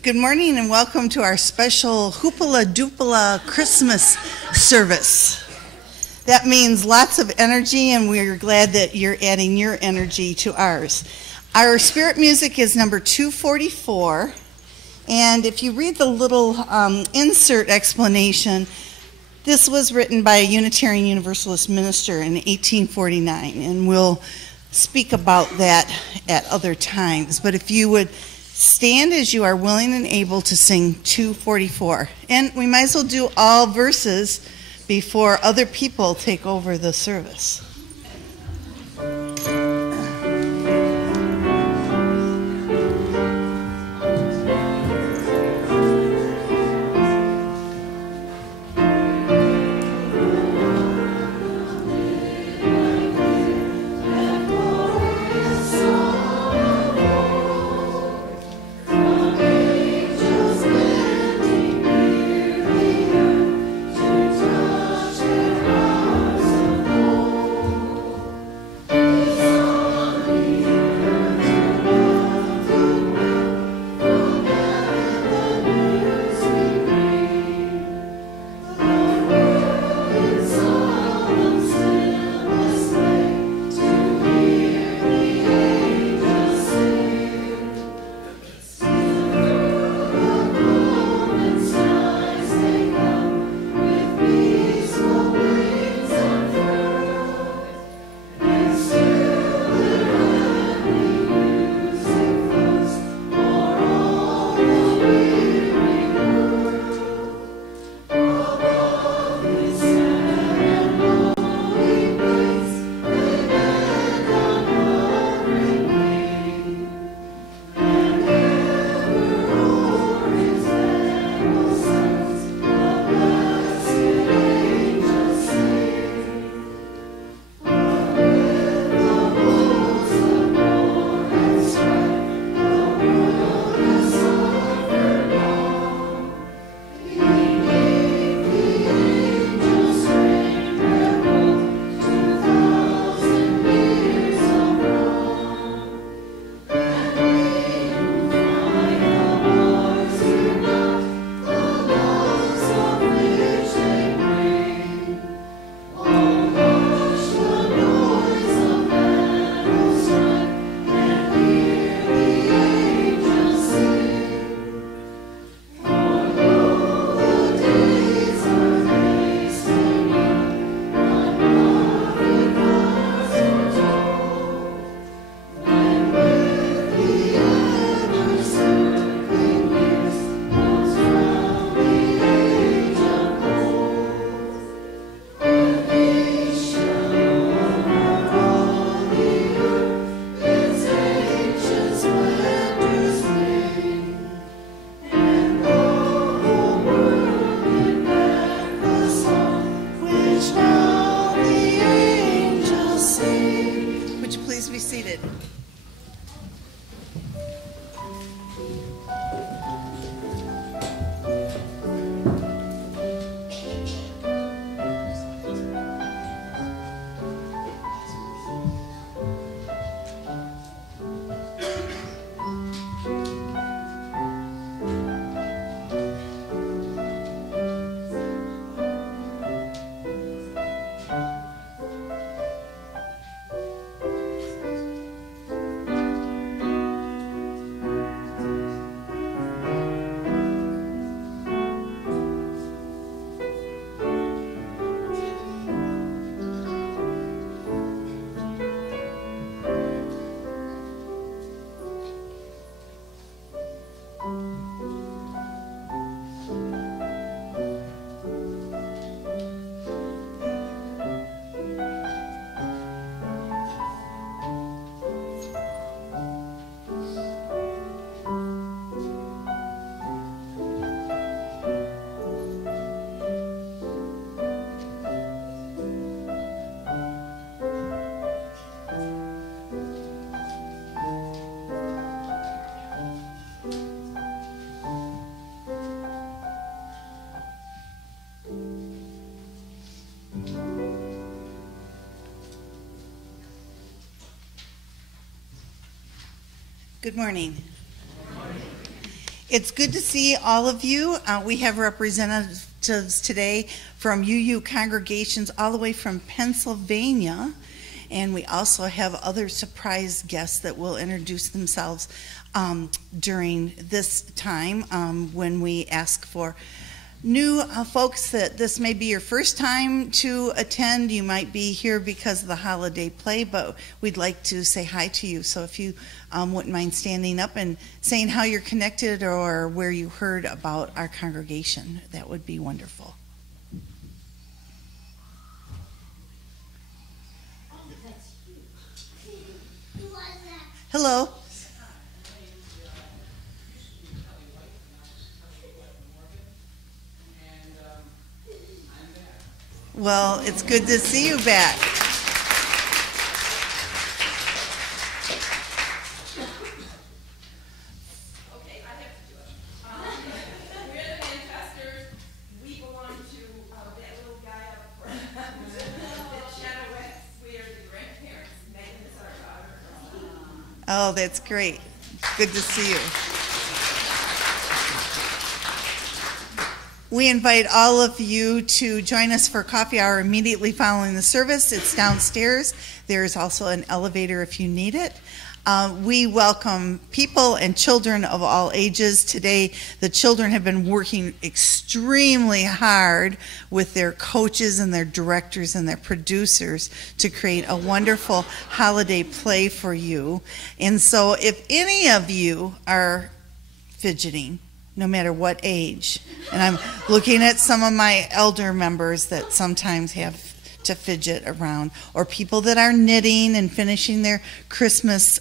Good morning and welcome to our special Hoopla Doopla Christmas service. That means lots of energy, and we're glad that you're adding your energy to ours. Our spirit music is number 244, and if you read the little insert explanation, this was written by a Unitarian Universalist minister in 1849, and we'll speak about that at other times. But if you would stand as you are willing and able to sing 244. And we might as well do all verses before other people take over the service. Good morning. It's good to see all of you. We have representatives today from UU congregations all the way from Pennsylvania. And we also have other surprise guests that will introduce themselves during this time when we ask for new folks that this may be your first time to attend. You might be here because of the holiday play, but we'd like to say hi to you. So if you wouldn't mind standing up and saying how you're connected or where you heard about our congregation, that would be wonderful. Hello. Well, it's good to see you back. Okay, I have to do it. We're the Manchesters. We belong to that little guy up front. The Chenoweths. We are the grandparents. Megan is our daughter. Oh, that's great. Good to see you. We invite all of you to join us for coffee hour immediately following the service. It's downstairs. There's also an elevator if you need it. We welcome people and children of all ages. Today, the children have been working extremely hard with their coaches and their directors and their producers to create a wonderful holiday play for you. And so if any of you are fidgeting, no matter what age, and I'm looking at some of my elder members that sometimes have to fidget around, or people that are knitting and finishing their Christmas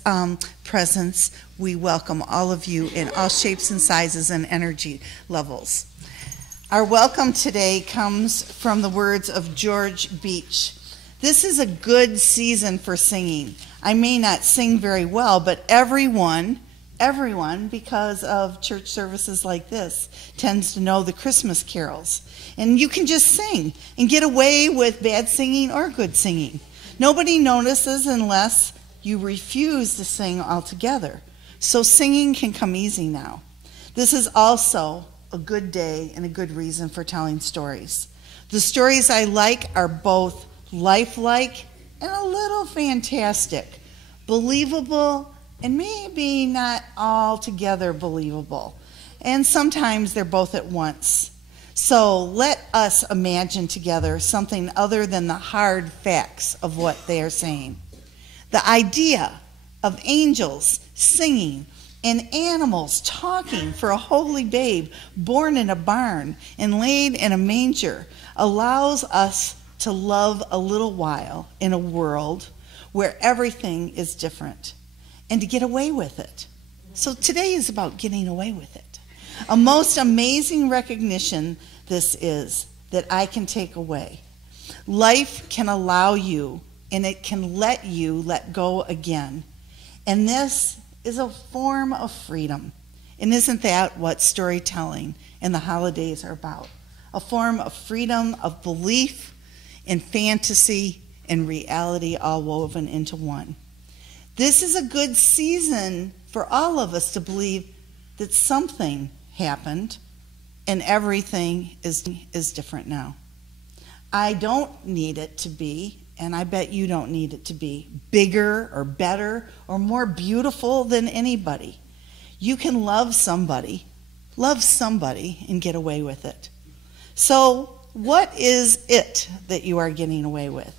presents, we welcome all of you in all shapes and sizes and energy levels. Our welcome today comes from the words of George Beach. This is a good season for singing. I may not sing very well, but everyone, because of church services like this, tends to know the Christmas carols. And you can just sing and get away with bad singing or good singing. Nobody notices unless you refuse to sing altogether. So singing can come easy now. This is also a good day and a good reason for telling stories. The stories I like are both lifelike and a little fantastic, believable, and maybe not altogether believable. And sometimes they're both at once. So let us imagine together something other than the hard facts of what they are saying. The idea of angels singing and animals talking for a holy babe born in a barn and laid in a manger allows us to love a little while in a world where everything is different, and to get away with it. So today is about getting away with it. A most amazing recognition this is that I can take away. Life can allow you, and it can let you let go again. And this is a form of freedom. And isn't that what storytelling and the holidays are about? A form of freedom, of belief, and fantasy and reality all woven into one. This is a good season for all of us to believe that something happened and everything is different now. I don't need it to be, and I bet you don't need it to be, bigger or better or more beautiful than anybody. You can love somebody and get away with it. So what is it that you are getting away with?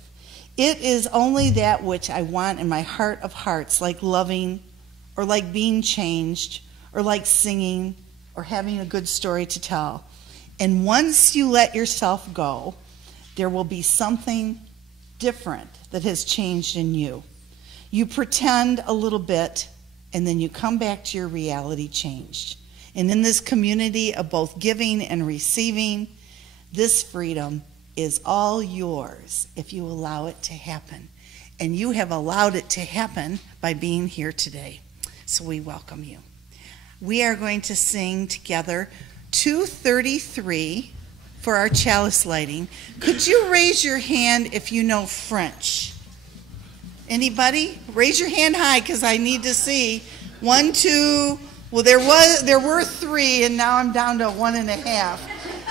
It is only that which I want in my heart of hearts, like loving or like being changed or like singing or having a good story to tell. And once you let yourself go, there will be something different that has changed in you. You pretend a little bit and then you come back to your reality changed. And in this community of both giving and receiving, this freedom is all yours if you allow it to happen. And you have allowed it to happen by being here today. So we welcome you. We are going to sing together 233 for our chalice lighting. Could you raise your hand if you know French? Anybody? Raise your hand high because I need to see. 1, 2, Well, there were 3, and now I'm down to 1.5.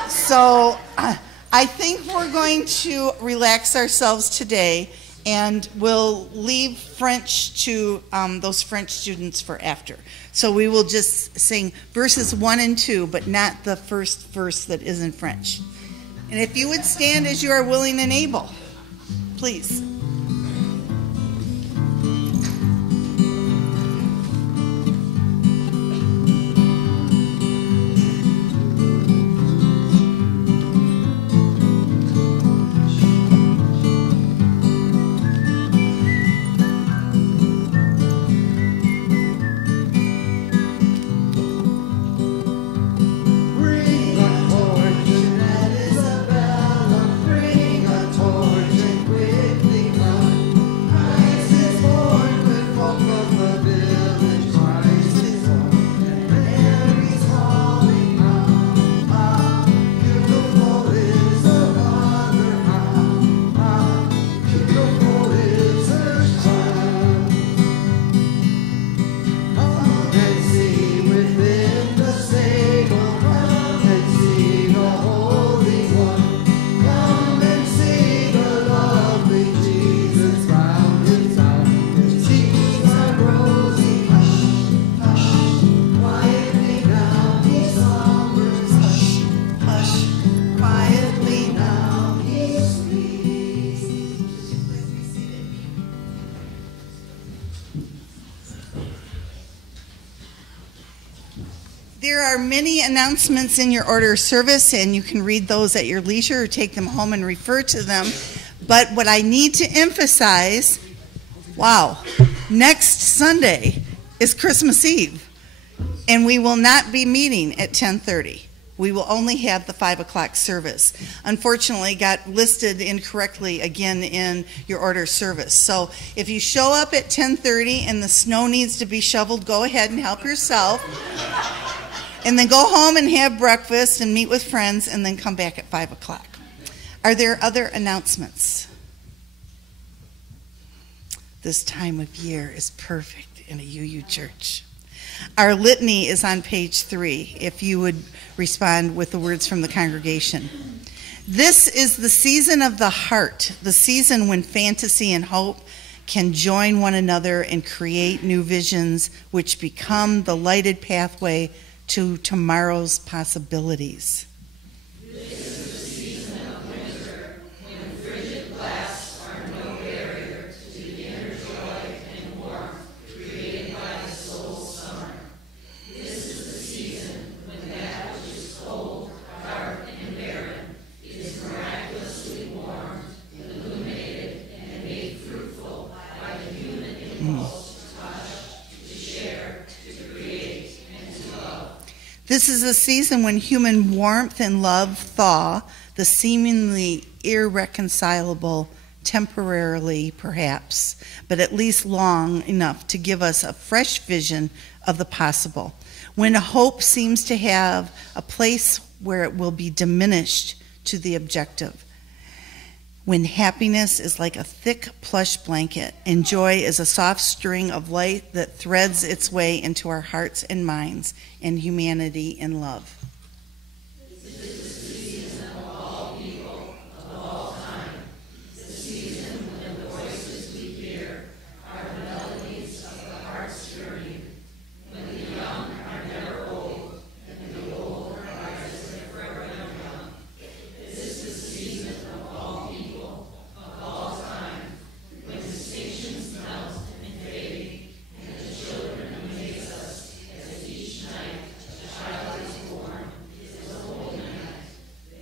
So I think we're going to relax ourselves today, and we'll leave French to those French students for after. So we will just sing verses 1 and 2, but not the first verse that is in French. And if you would stand as you are willing and able, please. There are many announcements in your order of service, and you can read those at your leisure or take them home and refer to them. But what I need to emphasize, wow, next Sunday is Christmas Eve, and we will not be meeting at 10:30. We will only have the 5 o'clock service. Unfortunately, got listed incorrectly again in your order of service. So if you show up at 10:30 and the snow needs to be shoveled, go ahead and help yourself. And then go home and have breakfast and meet with friends and then come back at 5 o'clock. Are there other announcements? This time of year is perfect in a UU church. Our litany is on page 3, if you would respond with the words from the congregation. This is the season of the heart, the season when fantasy and hope can join one another and create new visions which become the lighted pathway to tomorrow's possibilities. This is the season of winter, when frigid blasts are no barrier to the inner joy and warmth created by the soul's summer. This is the season when that which is cold, dark, and barren is miraculously warmed, illuminated, and made fruitful by the human impulse to touch, to share, to create, and to love. This is a season when human warmth and love thaw the seemingly irreconcilable, temporarily perhaps, but at least long enough to give us a fresh vision of the possible. When hope seems to have a place where it will be diminished to the objective. When happiness is like a thick plush blanket and joy is a soft string of light that threads its way into our hearts and minds and humanity in love. This is the season of all people, of all time. The season when the voices we hear are the melodies of the heart's journey. When the young are never old, and the old are as if forever young. This is the season of all people, of all time. When distinctions melt and fade, and the children amaze us as each night a child is born. Is a holy night.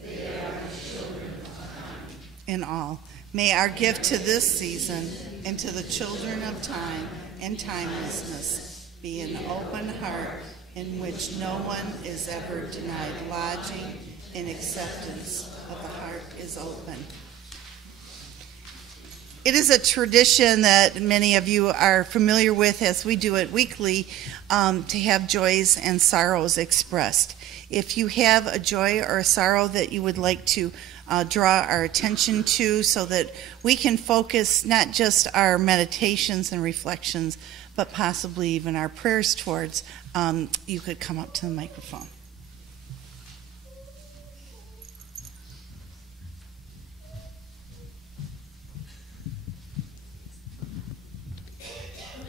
They are the children of time. In all, may our gift to this season and to the children of time and timelessness be an open heart in which no one is ever denied lodging, and acceptance of the heart is open. It is a tradition that many of you are familiar with, as we do it weekly, to have joys and sorrows expressed. If you have a joy or a sorrow that you would like to draw our attention to so that we can focus not just our meditations and reflections, but possibly even our prayers towards, you could come up to the microphone.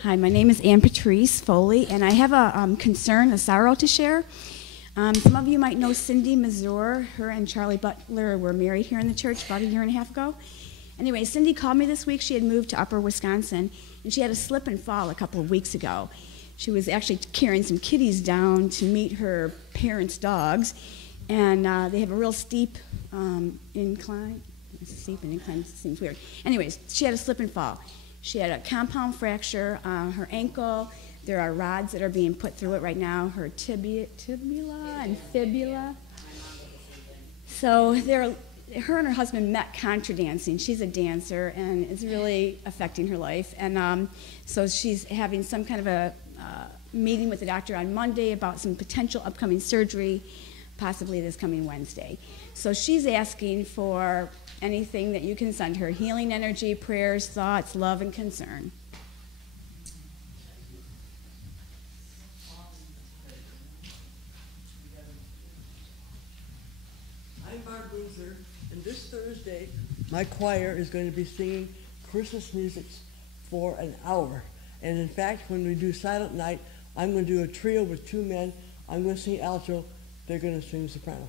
Hi, my name is Ann Patrice Foley, and I have a concern, a sorrow to share. Some of you might know Cindy Mazur. Her and Charlie Butler were married here in the church about 1.5 years ago. Anyway, Cindy called me this week. She had moved to Upper Wisconsin, and she had a slip and fall a couple of weeks ago. She was actually carrying some kitties down to meet her parents' dogs, and they have a real steep incline. It's a steep and incline, it seems weird. Anyways, she had a slip and fall. She had a compound fracture on her ankle. There are rods that are being put through it right now, her tibia and fibula. So her and her husband met contra dancing. She's a dancer, and it's really affecting her life. And so she's having some kind of a meeting with the doctor on Monday about some potential upcoming surgery, possibly this coming Wednesday. So she's asking for anything that you can send her: healing energy, prayers, thoughts, love, and concern. I'm Barb Luther, and this Thursday, my choir is going to be singing Christmas music for an hour. And in fact, when we do Silent Night, I'm going to do a trio with 2 men. I'm going to sing alto. They're going to sing soprano.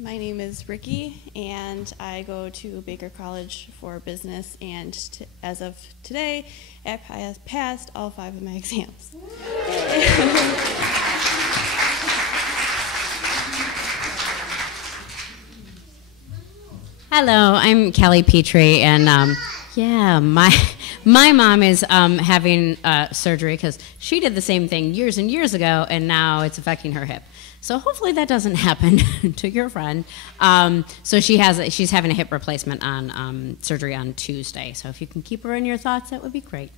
My name is Ricky, and I go to Baker College for business, and as of today, I have passed all 5 of my exams. Hello, I'm Mark Petrie, and my mom is having surgery because she did the same thing years and years ago, and now it's affecting her hip. So hopefully that doesn't happen to your friend. So she's having a hip replacement on surgery on Tuesday. So if you can keep her in your thoughts, that would be great.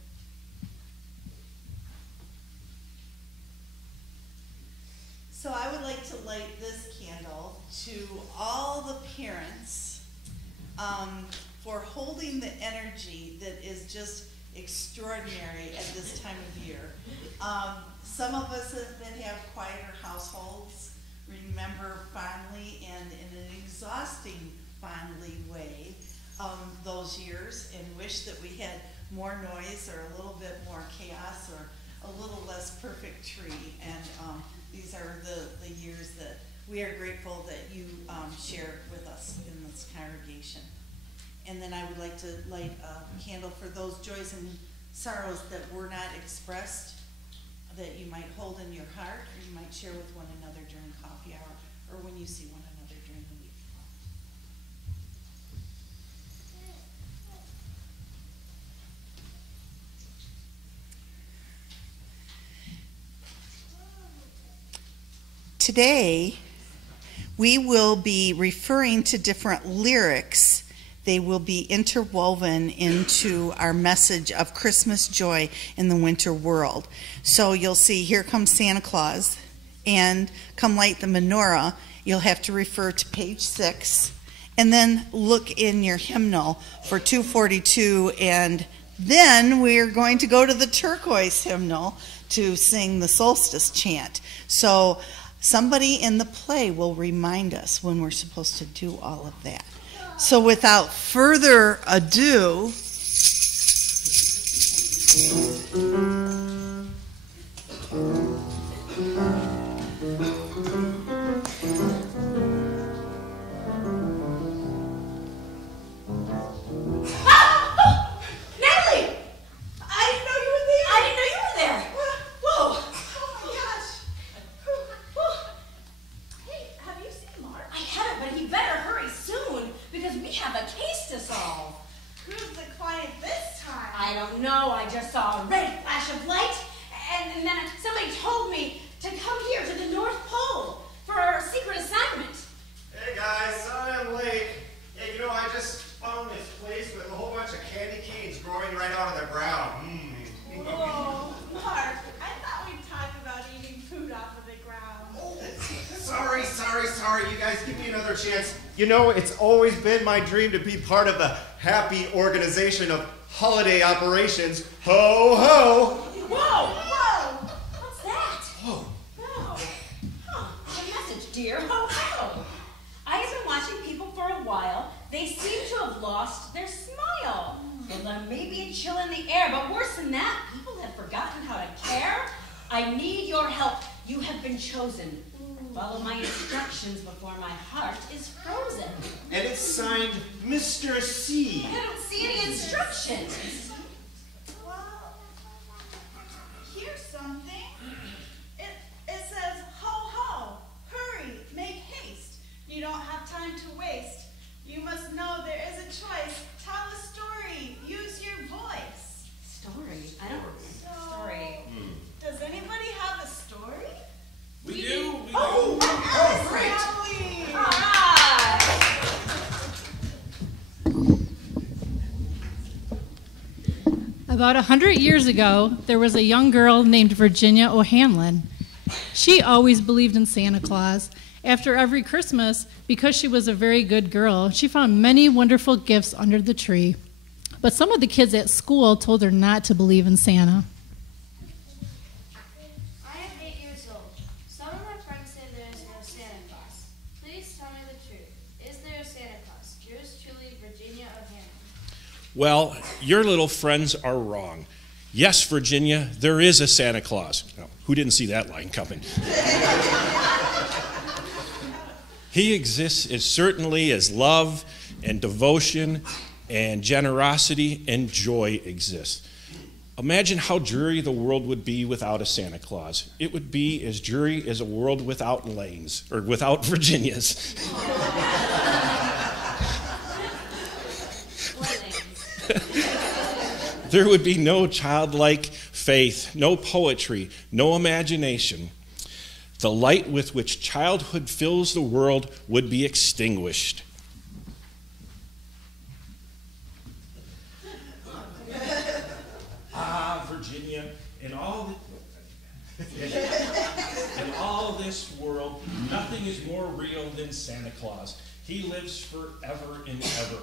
So I would like to light this candle to all the parents for holding the energy that is just extraordinary at this time of year. Some of us that have quieter households remember fondly and in an exhausting fondly way those years, and wish that we had more noise or a little bit more chaos or a little less perfect tree. And these are the years that we are grateful that you share with us in this congregation. And then I would like to light a candle for those joys and sorrows that were not expressed, that you might hold in your heart, or you might share with one another during coffee hour, or when you see one another during the week. Today, we will be referring to different lyrics. They will be interwoven into our message of Christmas joy in the winter world. So you'll see Here Comes Santa Claus and Come Light the Menorah. You'll have to refer to page 6, and then look in your hymnal for 242, and then we're going to go to the turquoise hymnal to sing the solstice chant. So somebody in the play will remind us when we're supposed to do all of that. So without further ado, Natalie! I didn't know you were there. I didn't know you were there. Whoa. Oh my gosh. Hey, have you seen Mark? I haven't, but he better hurry soon because we have a case to solve. Who's the client this time? I don't know. I just saw a red flash of light, and then somebody told me to come here to the North Pole for a secret assignment. Hey guys, sorry I'm late. Yeah, I found this place with a whole bunch of candy canes growing right out of the ground. Whoa, Mark, I thought we'd talk about eating food off of the ground. Oh, sorry. You guys, give me another chance. You know, it's always been my dream to be part of the happy organization of holiday operations. Ho, ho! Whoa! What's that? Whoa. A message, dear. Ho. I have been watching people for a while. They seem to have lost their smile. Well, there may be a chill in the air, but worse than that, people have forgotten how to care. I need your help. You have been chosen. Follow my instructions before my heart is frozen. And it's signed Mr. C. I don't see any instructions. Well, here's something. It says, ho, ho, hurry, make haste. You don't have time to waste. You must know there is a choice. Tell a story. Use your voice. Story? I don't So, story. Does anybody have a story? We do. Oh, great. All right. About 100 years ago, there was a young girl named Virginia O'Hanlon. She always believed in Santa Claus. After every Christmas, because she was a very good girl, she found many wonderful gifts under the tree. But some of the kids at school told her not to believe in Santa. I am 8 years old. Some of my friends say there is no Santa Claus. Please tell me the truth. Is there a Santa Claus? Yours truly, Virginia O'Hanlon. Well, your little friends are wrong. Yes, Virginia, there is a Santa Claus. Now, who didn't see that line coming? He exists as certainly as love and devotion and generosity and joy exist. Imagine how dreary the world would be without a Santa Claus. It would be as dreary as a world without lanes, or without Virginias. There would be no childlike faith, no poetry, no imagination. The light with which childhood fills the world would be extinguished. Ah, Virginia, in all this world, nothing is more real than Santa Claus. He lives forever and ever.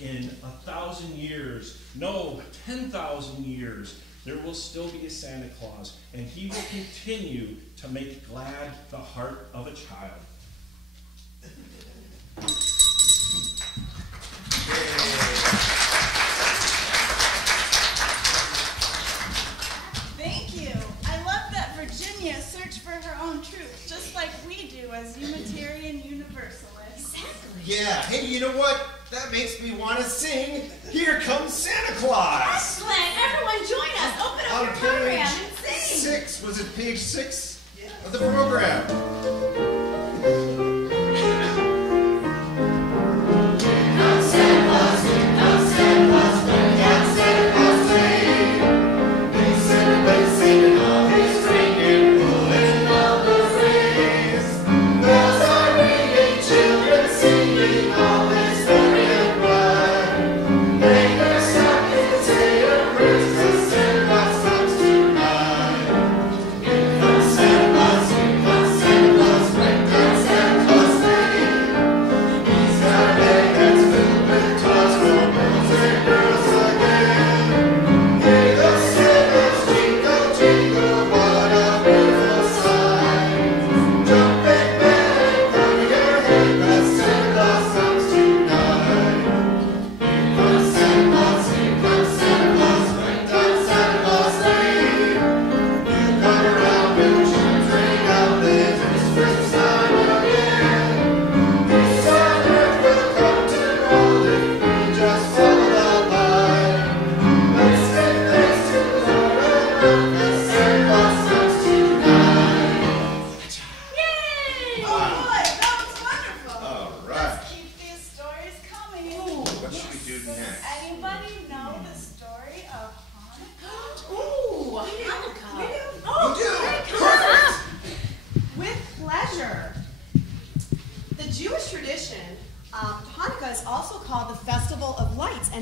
In 1,000 years, no, 10,000 years, there will still be a Santa Claus, and he will continue to make glad the heart of a child. Thank you. I love that Virginia searched for her own truth, just like we do as Unitarian Universalists. Yeah, hey, you know what? That makes me want to sing Here Comes Santa Claus. Excellent. Everyone join us. Open up On your program and page sing. 6, was it page 6 of the program? Santa Claus,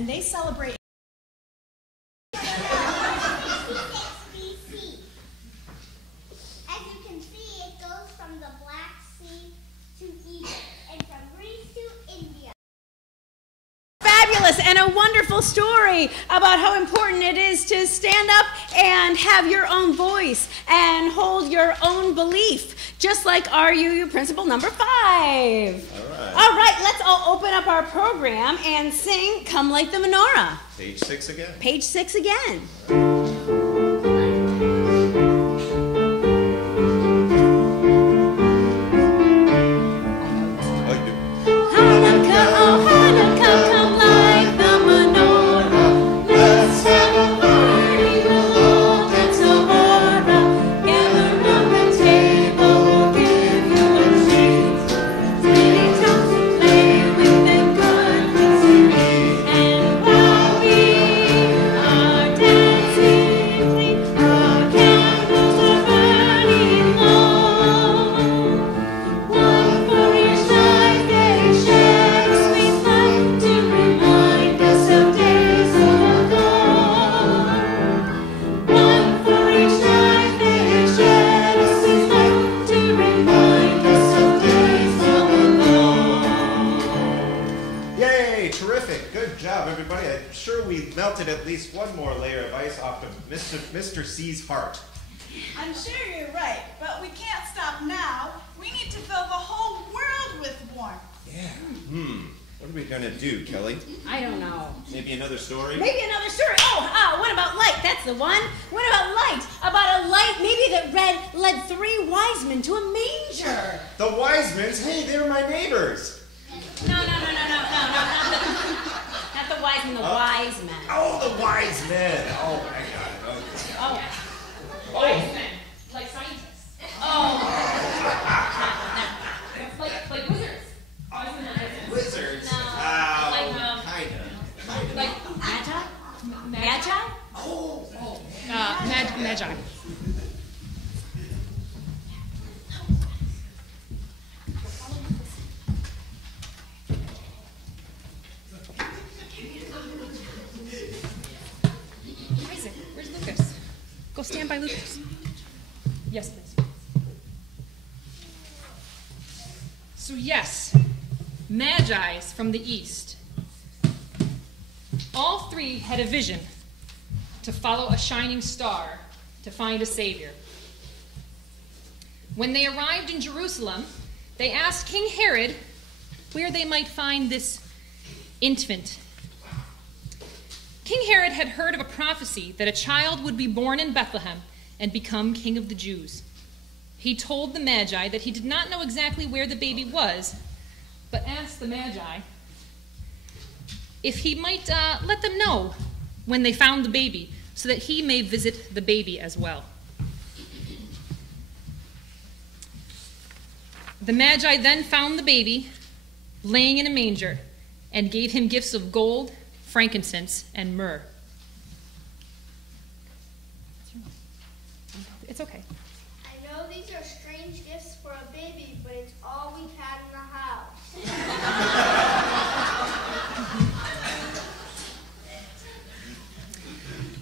and they celebrate. As you can see, it goes from the Black Sea to Egypt and from Greece to India. Fabulous and a wonderful story about how important it is to stand up and have your own voice and hold your own belief, just like RUU principle number 5. All right, let's all open up our program and sing Come Like the Menorah. Page 6 again. Page 6 again. At least one more layer of ice off of Mr. C's heart. I'm sure you're right, but we can't stop now. We need to fill the whole world with warmth. Yeah. What are we gonna do, Kelly? I don't know. Maybe another story? Maybe another story. What about light? That's the one. What about light? About a light maybe that led 3 wise men to a manger. The wise men? Hey, they're my neighbors. No. Not the wise men, the wise men. Oh, the wise men. Oh, I got it. Okay. Wise men, like scientists. Like wizards. Wise men like wizards. Wizards? No. Kinda. Like magi? Magi? Magi. Where's Lucas? Go stand by Lucas. Yes, please. So yes, Magi's from the east. All 3 had a vision to follow a shining star to find a savior. When they arrived in Jerusalem, they asked King Herod where they might find this infant. King Herod had heard of a prophecy that a child would be born in Bethlehem and become king of the Jews. He told the Magi that he did not know exactly where the baby was, but asked the Magi if he might let them know when they found the baby so that he may visit the baby as well. The Magi then found the baby laying in a manger and gave him gifts of gold, frankincense, and myrrh. It's okay. I know these are strange gifts for a baby, but it's all we had in the house.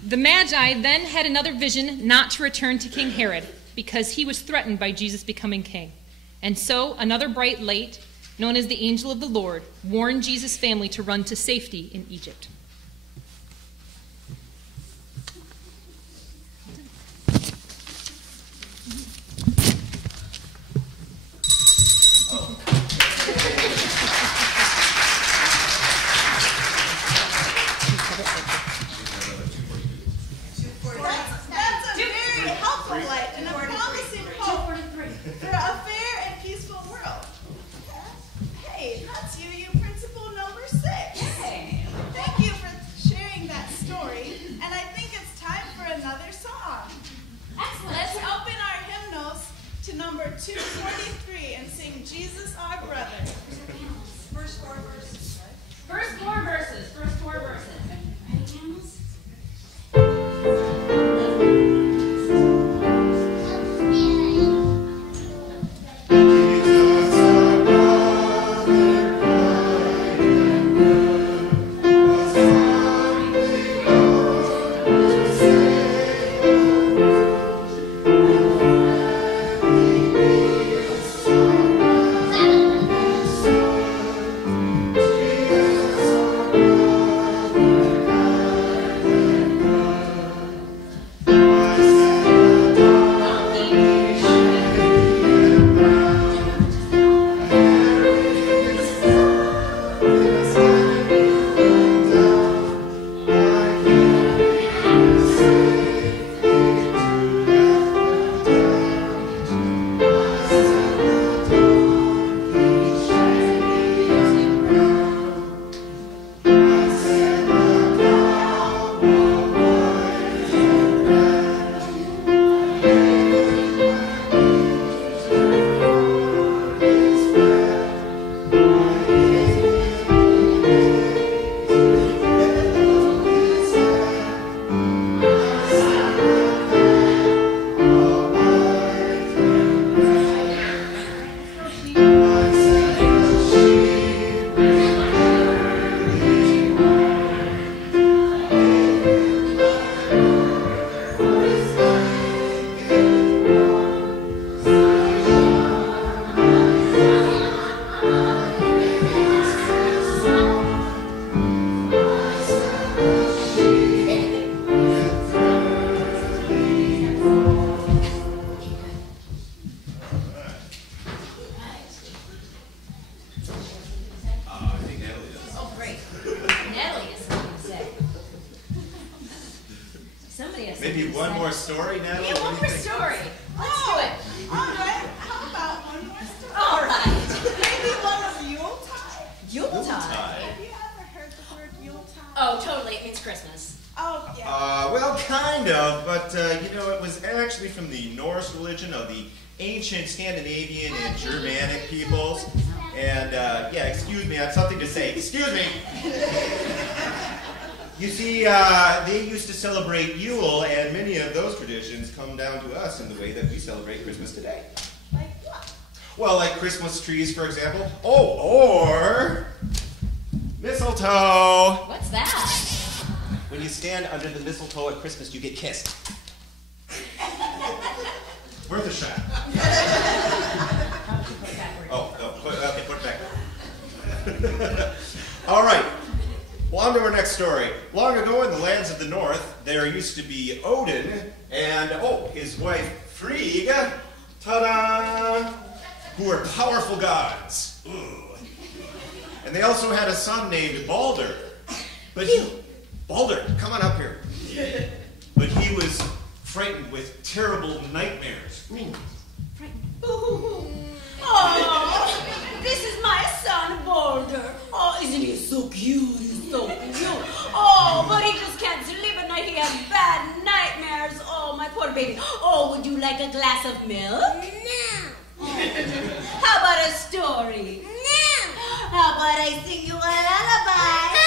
The Magi then had another vision not to return to King Herod because he was threatened by Jesus becoming king. And so another bright light, known as the angel of the Lord, warned Jesus' family to run to safety in Egypt. That's a very helpful light and a promising hope for a fair and peaceful world. Hey, that's you principle number 6. Hey. Thank you do one more story, Natalie? Yeah, one more story. Let's do it. All right. How about one more story? All right. Maybe one of Yuletide. Yuletide. Have you ever heard the word Yuletide? Oh, totally. It means Christmas. Oh, yeah. Well, kind of, but it was actually from the Norse religion of the ancient Scandinavian and Germanic peoples. And, excuse me, I have something to say. Excuse me! You see, they used to celebrate Yule, and many of those traditions come down to us in the way that we celebrate Christmas today. Like what? Well, like Christmas trees, for example. Oh, or mistletoe. What's that? When you stand under the mistletoe at Christmas, you get kissed. Worth a shot. Put it back. All right. Well, on to our next story. Long ago in the lands of the north, there used to be Odin and, his wife Frigg, ta-da, who were powerful gods. Ooh. And they also had a son named Balder. Balder, come on up here. But he was frightened with terrible nightmares. Oh, this is my son, Balder. Oh, isn't he so cute? He's so cute. Oh, but he just can't sleep at night. He has bad nightmares. Oh, my poor baby. Oh, would you like a glass of milk? No. How about a story? No. How about I sing you a lullaby? No.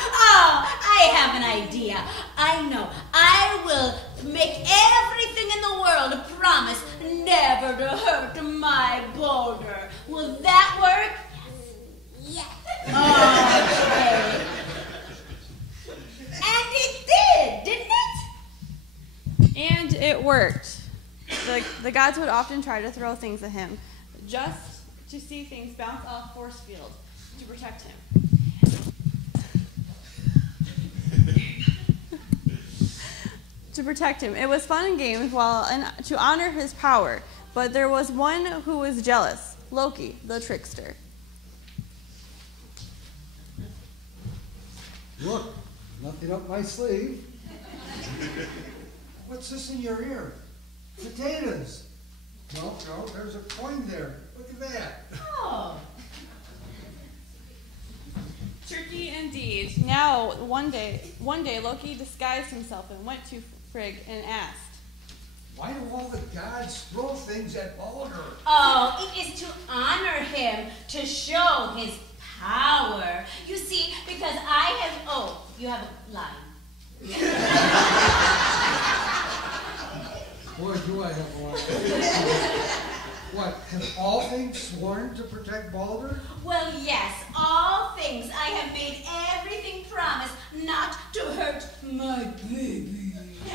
Oh, I have an idea. I know. I will make everything in the world a promise never to hurt my Balder. Will that work? Yes. Okay. And it did, didn't it? And it worked. The gods would often try to throw things at him, just to see things bounce off force field to protect him. It was fun and games to honor his power, but there was one who was jealous, Loki, the trickster. Look, nothing up my sleeve. What's this in your ear? Potatoes. No, there's a coin there. Look at that. Oh. Tricky indeed. Now, one day, Loki disguised himself and went to Frigg and asked, Why do all the gods throw things at Balder? Oh, it is to honor him, to show his power. You see, because I have... Oh, you have a line. Boy, do I have a line. What, have all things sworn to protect Balder? Well, yes, all things. I have made everything promise not to hurt my baby.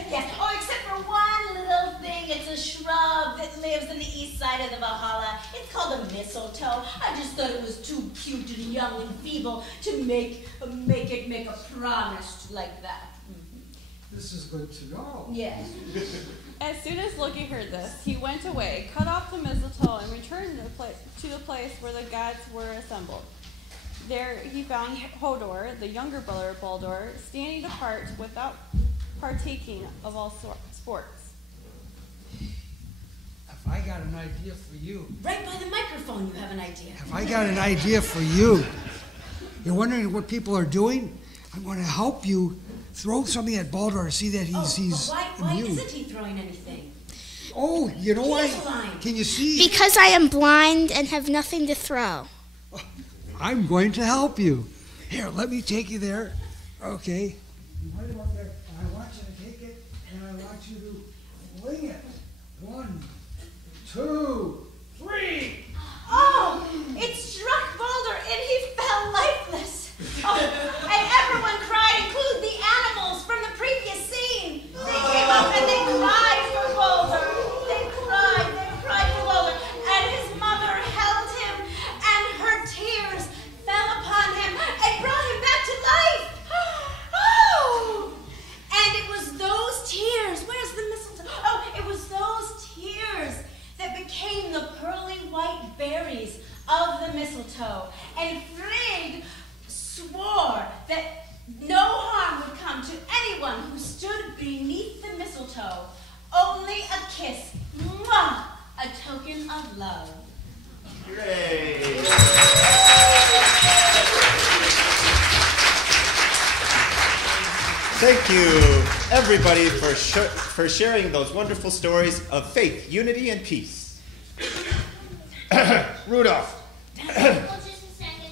Yes, except for one little thing. It's a shrub that lives in the east side of the Valhalla. It's called a mistletoe. I just thought it was too cute and young and feeble to make a promise like that. Mm-hmm. This is good to know. Yes. As soon as Loki heard this, he went away, cut off the mistletoe, and returned to the place where the gods were assembled. There he found Hodor, the younger brother of Baldur, standing apart without partaking of all sports. Have I got an idea for you? Right by the microphone, you have an idea. Have I got an idea for you? You're wondering what people are doing? I'm going to help you throw something at Baldur to see that he's why immune. isn't he throwing anything? Oh, you know what? Can you see? Because I am blind and have nothing to throw. I'm going to help you. Here, let me take you there. Okay. Right about there. I want you to take it, and I want you to fling it. 1, 2, 3. Oh, it struck Baldur, and he fell lifeless. Oh, and everyone cried, including the animals from the previous scene. They came up and they cried for Baldur. They cried for Baldur. And his mother held him, and her tears fell upon him and brought him back to life. Oh! And it was those tears. Where's the mistletoe? Oh, it was those tears that became the pearly white berries of the mistletoe. And Frigg swore that no harm would come to anyone everyone who stood beneath the mistletoe. Only a kiss, mwah, a token of love. Great. Thank you, everybody, for sharing those wonderful stories of faith, unity, and peace. Rudolph. Just a second.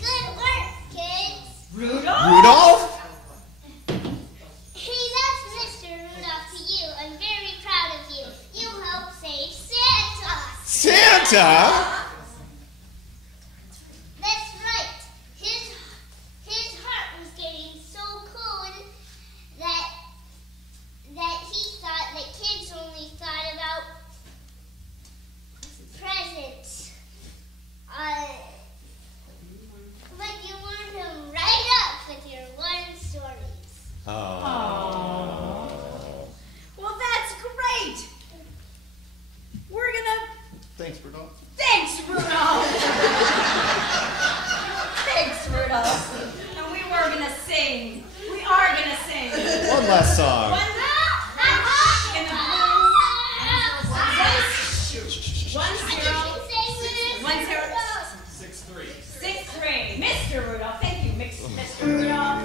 Good work, kids. Rudolph? Hey, that's Mr. Rudolph to you. I'm very proud of you. You helped save Santa. Santa? That's right. His heart was getting so cold that he thought that kids only thought about presents. But you warmed him right up with your warm stories. Aww. Well, that's great. We're gonna... Thanks, Rudolph. Thanks, Rudolph. Thanks, Rudolph. And we were gonna sing. We are gonna sing. One last song. In the blue. 6-3. Mr. Rudolph. Thank you, Mr. Rudolph.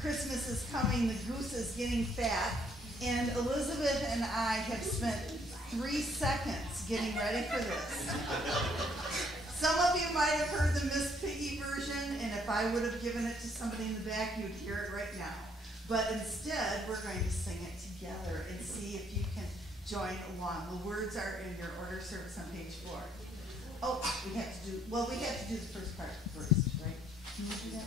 Christmas is coming, the goose is getting fat. And Elizabeth and I have spent 3 seconds getting ready for this. Some of you might have heard the Miss Piggy version, and if I would have given it to somebody in the back, you'd hear it right now. But instead, we're going to sing it together and see if you can join along. The words are in your order service on page 4. Oh, we have to do the first part first, right? Can we do that?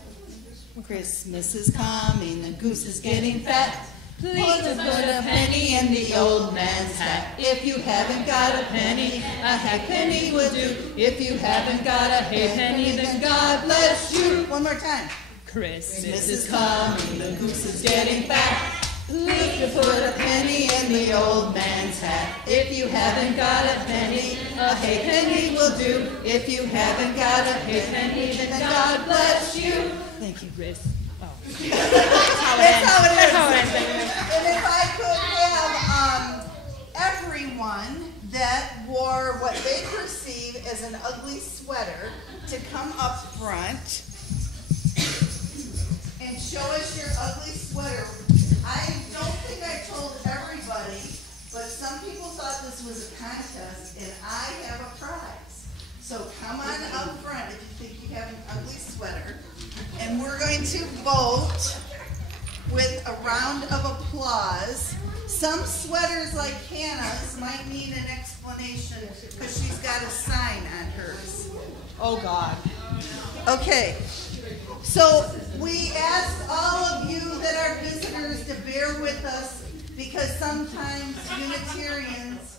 Christmas is coming, the goose is getting fat. Please put a penny in the old man's hat. If you haven't got a penny, a halfpenny will do. If you haven't got a halfpenny, then God bless you. One more time. Christmas is coming, the goose is getting fat. Please put a penny in the old man's hat. If you haven't got a penny, a halfpenny will do. If you haven't got a halfpenny, then God bless you. Thank you, Chris. Oh. That's how it is. And if I could have everyone that wore what they perceive as an ugly sweater to come up front and show us your ugly sweater. I don't think I told everybody, but some people thought this was a contest, and I have a prize. So come on up front if you think you have an ugly sweater. And we're going to vote with a round of applause. Some sweaters like Hannah's might need an explanation because she's got a sign on hers. Oh, God. Okay. So we ask all of you that are visitors to bear with us because sometimes Unitarians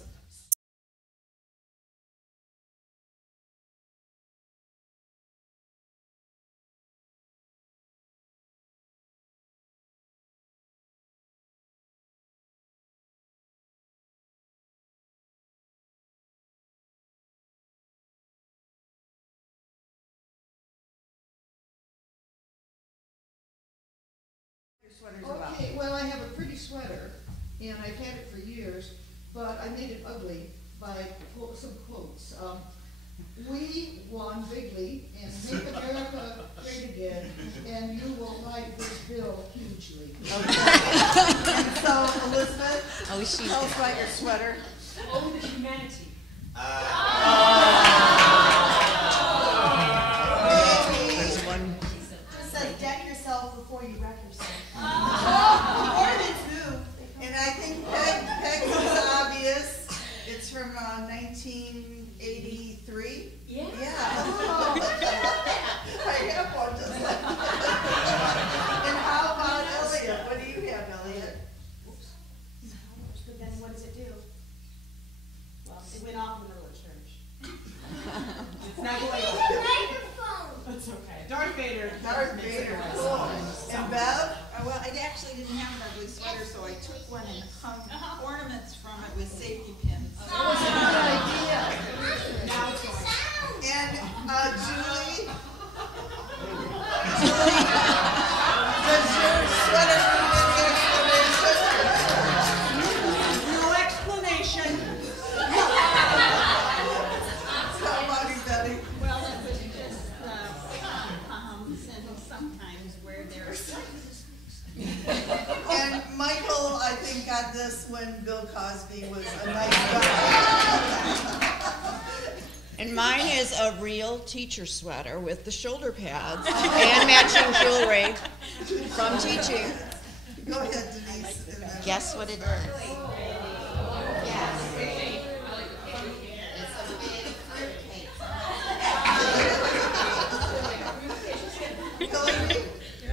Okay, well, I have a pretty sweater, and I've had it for years, but I made it ugly by some quotes. We won bigly, and Make America Great Again, and you will like this bill hugely. Okay. And so, Elizabeth, tell us about your sweater. Ode to humanity. It says deck yourself before you wreck yourself. More than 2. And I think Peg's is obvious. It's from 1983. Yeah. I have one just like that. And how about Elliot? What do you have, Elliot? But then what does it do? Well, it went off in the middle of church. It's not going off. That's okay. Darth Vader. Cool. And Bev? Well, I actually didn't have an ugly sweater, so I took one and hung ornaments from it with safety pins. That was a good idea. Now it's going. And Julie? Does your sweater need an explanation? No explanation. How about you, Betty? Well, it was just sometimes where there's. And Michael, I think, got this when Bill Cosby was a nice guy. And mine is a real teacher sweater with the shoulder pads and matching jewelry from teaching. Go ahead, Denise. Guess what it is?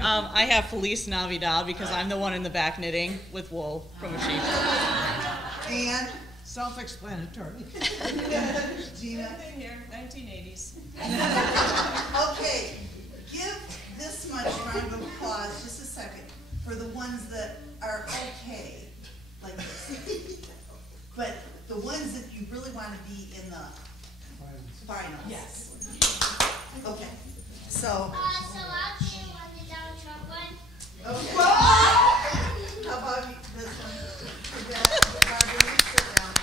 I have Feliz Navidad because I'm the one in the back knitting with wool from a sheep. And self-explanatory. Gina? Here, 1980s. Okay, give this much round of applause, just a second, for the ones that are okay, like this. But the ones that you really want to be in the finals. Yes. Okay, so. So I'll do one, the down truck one. Okay. How about this one? Barbara, you sit down.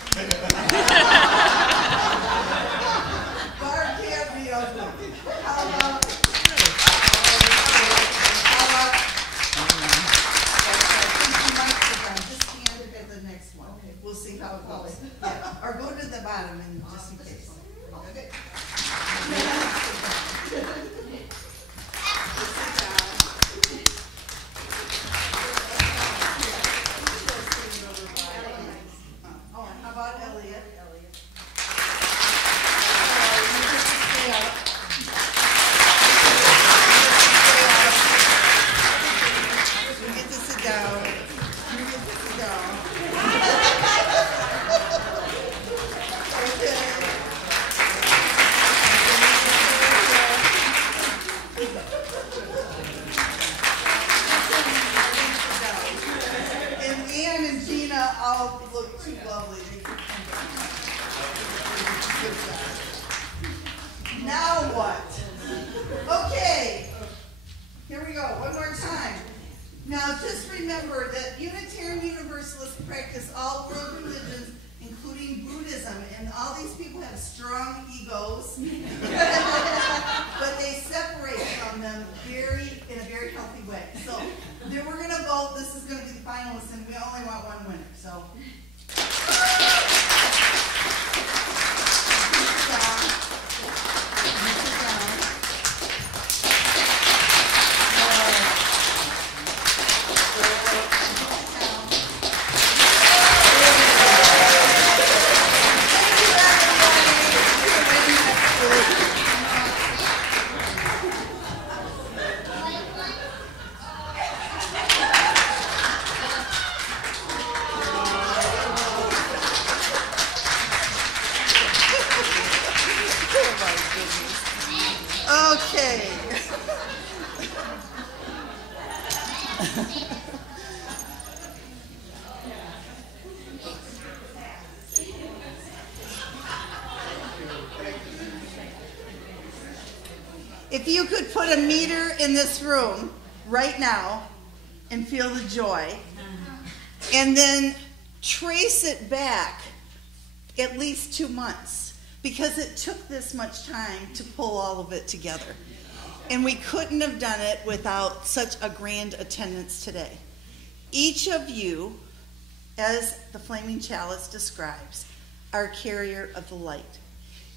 Barb can't be ugly. How about? You might sit down. Just hand it Yeah, or go to the bottom and just in case. Okay. Oh, and how about Elliot? You get to sit down. You get to sit down. And Ann and Gina all look too lovely. They could come down. Good job. Now what? Okay. Here we go. One more time. Now just remember that Unitarian Universalists practice all world religions, including Buddhism, and all these people have strong egos, but they separate from them in a very healthy way. So then we're going to vote. This is going to be the finalists, and we only want one winner. So. Okay. If you could put a meter in this room right now and feel the joy, and then trace it back at least 2 months, because it took this much time to pull all of it together. And we couldn't have done it without such a grand attendance today. Each of you, as the flaming chalice describes, are a carrier of the light.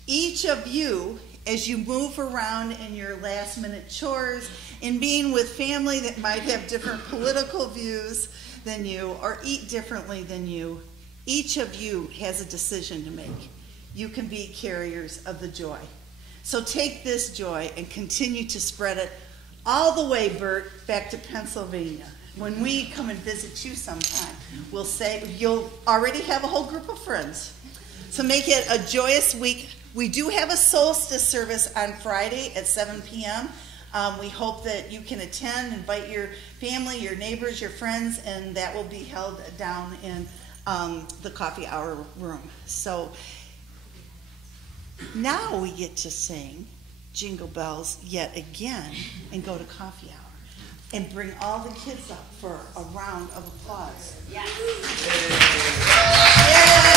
Each of you, as you move around in your last minute chores, in being with family that might have different political views than you or eat differently than you, each of you has a decision to make. You can be carriers of the joy. So take this joy and continue to spread it all the way, Bert, back to Pennsylvania. When we come and visit you sometime, we'll say you'll already have a whole group of friends. So make it a joyous week. We do have a solstice service on Friday at 7 p.m. We hope that you can attend, invite your family, your neighbors, your friends, and that will be held down in the coffee hour room. So now we get to sing Jingle Bells yet again and go to coffee hour and bring all the kids up for a round of applause. Yes. Yay!